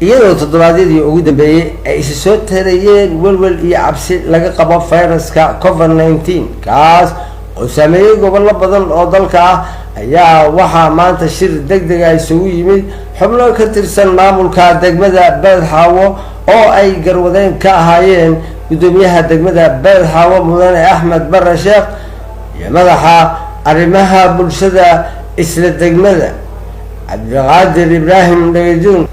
iyadoo toddobaadyadii ugu dambeeyay ay isa soo tarayeen welwel iyo cabsi laga qabo fayraska COVID-19 kaas oo saameeyay gobollo badan oo dalka ah ayaa waxaa maanta shir degdeg ah isugu yimid xubno ka tirsan maamulka degmada Beled Xaawo oo ay garwadeen ka ahaayeen gudoomiyaha degmada Beled Xaawo mudane Axmed Barre Sheekh iyo madaxa arrimaha bulshada isla degmada Cabdiqaadir Ibraahim Dhagajoon.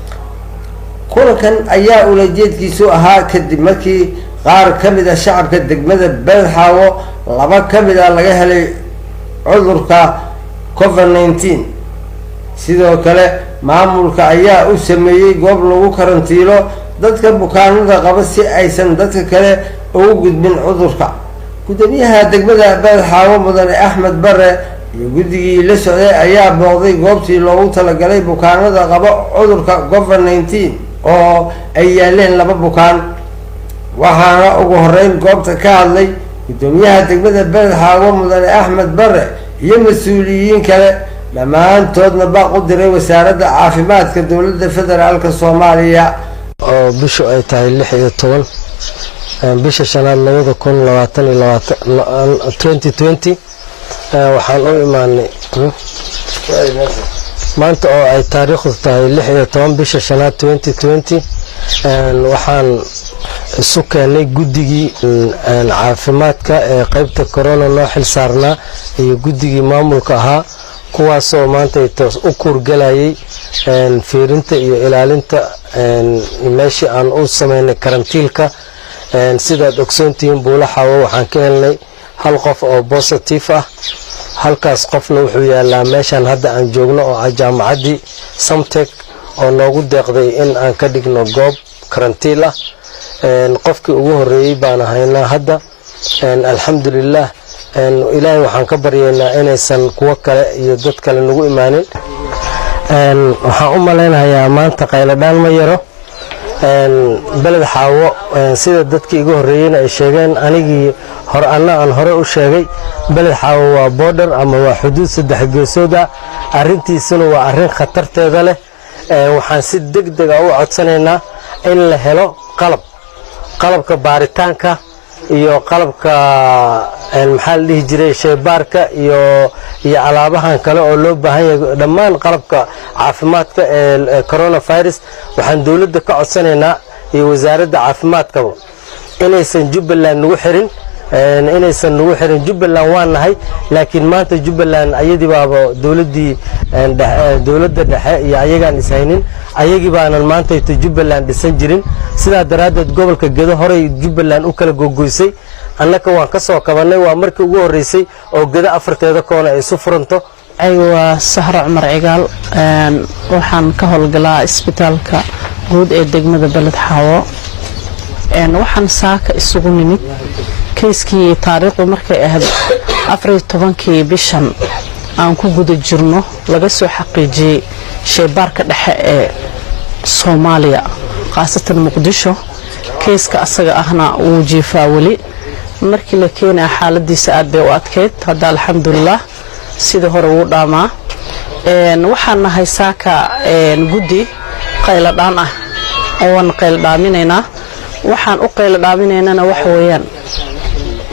kulankan ayaa ulajeedkiisu ahaa kadib markii qaar ka mid ah shacabka degmada Beled Xaawo laba ka mid ah laga helay cudurka COVID-19 sidoo kale maamulka ayaa u sameeyay goob lagu karantiilo dadka bukaanada qaba si aysan dadka kale ugu gudbin cudurka. gudoomiyaha degmada Beled Xaawo mudane Axmed Barre iyo guddigii la socday ayaa booqday goobtii loogu talagalay bukaanada qaba cudurka COVID-19 oo ay yaaleen laba bukaan waxaana ugu horeyn goobta ka hadlay gudoomiyaha degmada Beled Xaawo mudane Axmed Barre iyo mas'uuliyiin kale dhammaantoodna baaq u diray wasaaradda caafimaadka dowladda federaalka Soomaaliya oo bishu ay tahay 16 bisha shanaad 2020 waxaan u imaanay maanta oo ay taariikhdu tahay 16 bisha shanaad 2020 waxaan isu keenay guddigii caafimaadka ee qaybta corona loo xil saarnaa iyo guddigii maamulka ahaa kuwaasoo maanta u kurgalayay fiirinta iyo ilaalinta meeshii aan u sameynay karantiilka sidaad ogsoontihiin Buula Xaawo waxaan ka helnay hal qof oo positive ah halkaas qofna wuxuu yaalaa meeshan hadda aan joogno oo ah jaamacadii Samtech oo noogu deeqday in aan ka dhigno goob karantiil ah qofkii ugu horeeyay baan ahaynaa hadda alxamdulillah ilaahay waxaan ka baryeynaa inaysan kuwa kale iyo dad kale nagu imaanin waxaan u maleynayaa maanta qayladaan ma yaro Beled Xaawo sida dadkii igu horeeyeen ay sheegeen anigii aan hore u sheegay Beled Xaawo waa border ama waa xuduud saddex geesood ah arintiisuna waa arin khatarteeda leh waxaan si degdeg ah u codsanaynaa in la helo qalabka baaritaanka iyo qalabka maxaa la dhihi jiray shaybaarka iyo alaabahan kale oo loo baahan yahay dhammaan qalabka caafimaadka ee coronavirus waxaan dawladda ka codsanaynaa iyo wasaaradda caafimaadka inaysan Jubbaland nagu xirin Jubbaland waan nahay laakiin maanta Jubbaland ayadii baaba dawladda dhexe iyo ayagaan ishaynin ayagii baanan maanta Jubbaland dhisan jirin sidaa daraadeed gobolka Gedo horey Jubbaland u kala gogoysay annaka waan ka soo kabanay waa markii ugu horeysay oo Gedo afarteeda koona ay isu furanto aywa Sahra Cumar Cigaal waxaan ka howlgalaa isbitaalka guud ee degmada Beled Xaawo waxaan saaka isugu nimid kayskii taariikhdu markay ahayd 14 bishan aan ku guda jirno laga soo xaqiijiyay shaybaarka dhexe ee Soomaaliya qaasatan Muqdisho kayska asaga ahna uu jiifaa wali markii la keenay xaaladiisa aad bay u adkeyd hadda alxamdulillah sida hore uu dhaamaa waxaan nahay saaka guddi qayladaan ah oo qayladaaminayna waxaan u qayladaaminaynana waxa weeyaan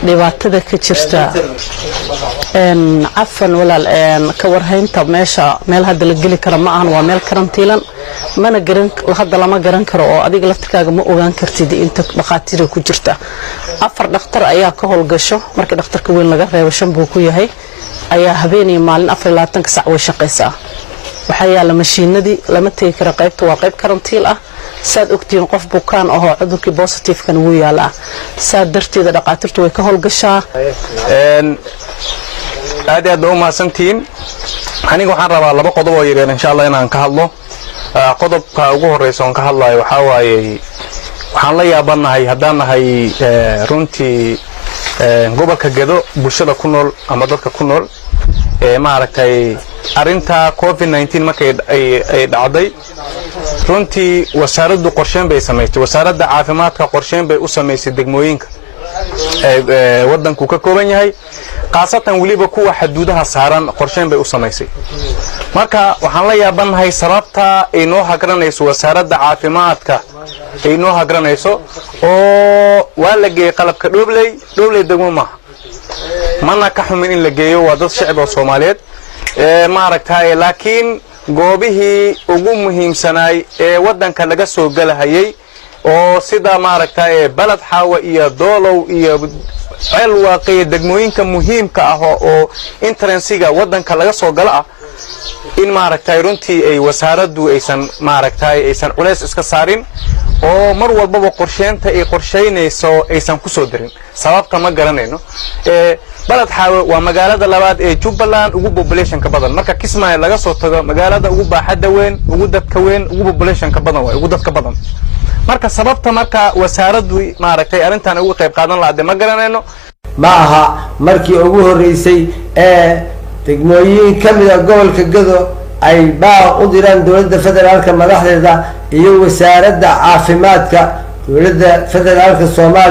dhibaatada ka jirta cafan walaal ka warhaynta meel hadda la geli karo ma ahan waa meel karantiilan mana garan hadda lama garan karo oo adiga laftirkaaga ma ogaan kartid inta dhaqaatiir ku jirta 4 dhakhtar ayaa ka howlgasho markii dhakhtarka weyn laga reebo shan buu ku yahay ayaa habeenii maalin 24 saac way shaqeysaa waxa yaala mashiinadii lama tagi karo qaybta waa qayb karantiil ah saad ogtiin qof bukaan ah oo cudurkii positive kan uu yaala saad darteeda dhaqaatiirtu way ka howlgashaa aad u maasantiin aniga waxaan rabaa laba qodob oo yaryar insha Allah inaan ka hadlo qodobka ugu horeeya oo ka hadlayo waxa waaye waxaan la yaabanahay haddaan nahay runtii gobolka Gedo bulshada ku nool ama dadka ku nool ma aragtay arinta COVID-19 markay ay dhacday runtii wasaaraddu qorsheyn bay samaysay wasaaradda caafimaadka qorsheyn bay u samaysay degmooyinka wadanku ka kooban yahay qaasatan waliba kuwa xuduudaha saaran qorsheyn bay u samaysay marka waxaan la yaabanahay sababta ay noo hagranayso wasaaradda caafimaadka ay noo hagranayso oo waa la geeyay qalabka dhobley degmo maaha mana ka xumin in la geeyo waa dad shacab oo Soomaaliyeed maaragtay laakiin goobihii ugu muhiimsanaay ee wadanka laga soo galahayay oo sida maaragtay balad xaawa iyo doolow iyo ceel waaqi degmooyinka muhiimka ah oo intransiga wadanka laga soo gala ah in maaragtay runtii ay wasaaraddu aysan culays iska saarin oo mar walba qorsheynta ay qorsheynayso aysan ku soo dirin sababta ma garanayno balad xaawa waa magaalada labaad ee Jubbaland ugu population ka badan marka Kismaayo laga soo tago magaalada ugu baaxadda weyn ugu dadka weyn ugu population ka badan waa ugu dadka badan marka sababta marka wasaaraddu maaragtay arintan ugu qayb qaadan lahayd ma garanayno ma aha markii ugu horeysay ee degmooyin kamid ah gobolka Gado ay baa u diraan dawladda federaalka madaxdeeda iyo wasaaradda caafimaadka dawladda federaalka Soomaaliya